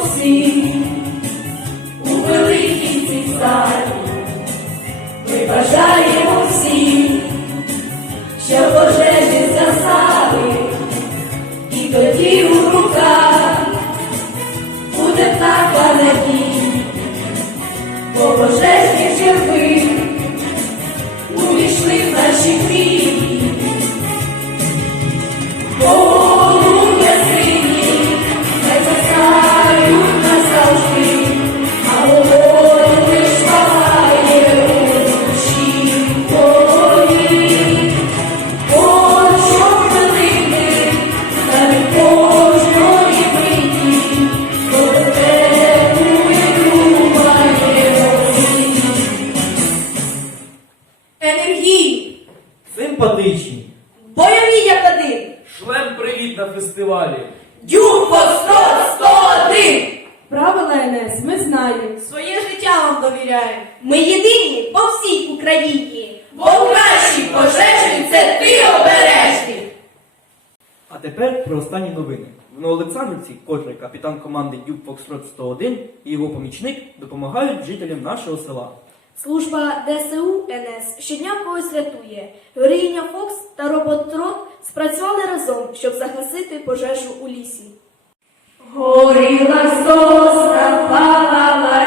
fosse симпатичні. Бойові як один! Шлем привіт на фестивалі. Дюк по 100 101! Правила НС ми знаємо. Своє життя вам довіряю. Ми єдині по всій Україні. Бо кращі пожежі це ти обережний. А тепер про останні новини. В Новоолександрівці котрий капітан команди Дюк Фокстрот 101 і його помічник допомагають жителям нашого села. Служба ДСУ НС щодня когось рятує. Героїня Фокс та робот Трот спрацювали разом, щоб загасити пожежу у лісі. Горіла сосна, палала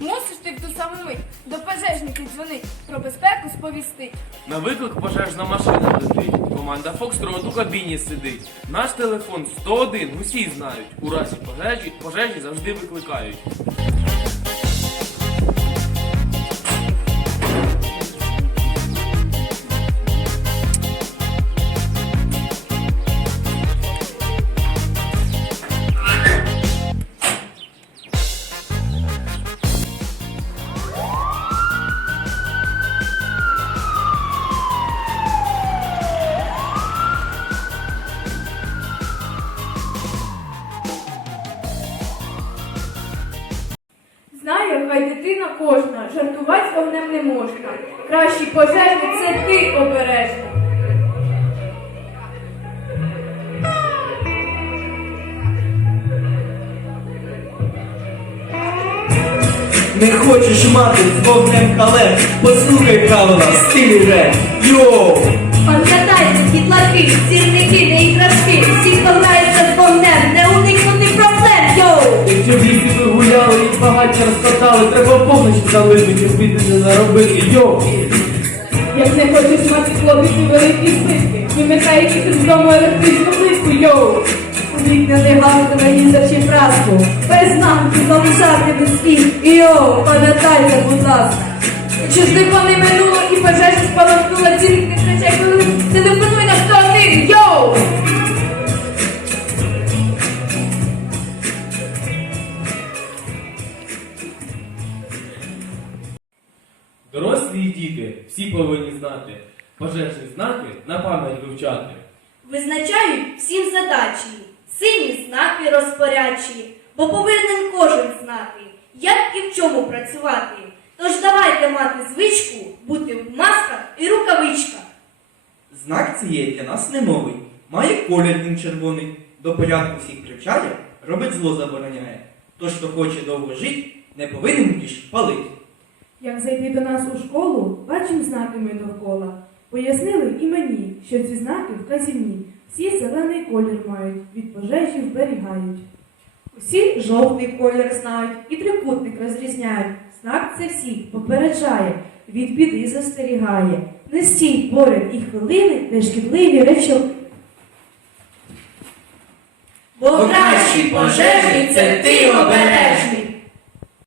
мусиш ти в ту саму мить до пожежників дзвонить, про безпеку сповістить. На виклик пожежна машина летить. Команда Фокстрот у кабіні сидить. Наш телефон 101, усі знають. У разі пожежі пожежі завжди викликають. Знаю, хай дитина кожна, жартувати вогнем не можна. Кращий пожежник це ти обережний. Не хочеш мати з вогнем хале, послухай правила, стилі реп. Йоу! Пам'ятайте, дітлахи, сірники, не іграшки, всі, хто багаття розкатали, треба повністю залити, бізнес не заробити. Йоу! Як не хочеш мати хлопці великі списки, вимикай їх з дому електричну плитку, йоу. Вікна не ні за чи праску, без знамки залишати без слів. Йоу, пам'ятайте, будь ласка. Якщо здивони минуло і пожежа спалахнула не кричай хвилин, телефонуй на 101, йоу! Дорослі і діти всі повинні знати. Пожежні знаки на пам'ять вивчати. Визначають всім задачі, сині знаки розпорядчі, бо повинен кожен знати, як і в чому працювати. Тож давайте мати звичку бути в масках і рукавичках. Знак цієї для нас не новий. Має колір він червоний, до порядку всіх привчає, робить зло забороняє. Тож, хто хоче довго жити, не повинен більш палити. Як зайти до нас у школу, бачимо знаки ми довкола. Пояснили і мені, що ці знаки вказівні. Всі зелений колір мають, від пожежі вберігають. Усі жовтий колір знають і трикутник розрізняють. Знак це всіх попереджає, від біди застерігає. Не стій поряд і хвилини, де шкідливі. Бо кращі пожежі це ти обережний.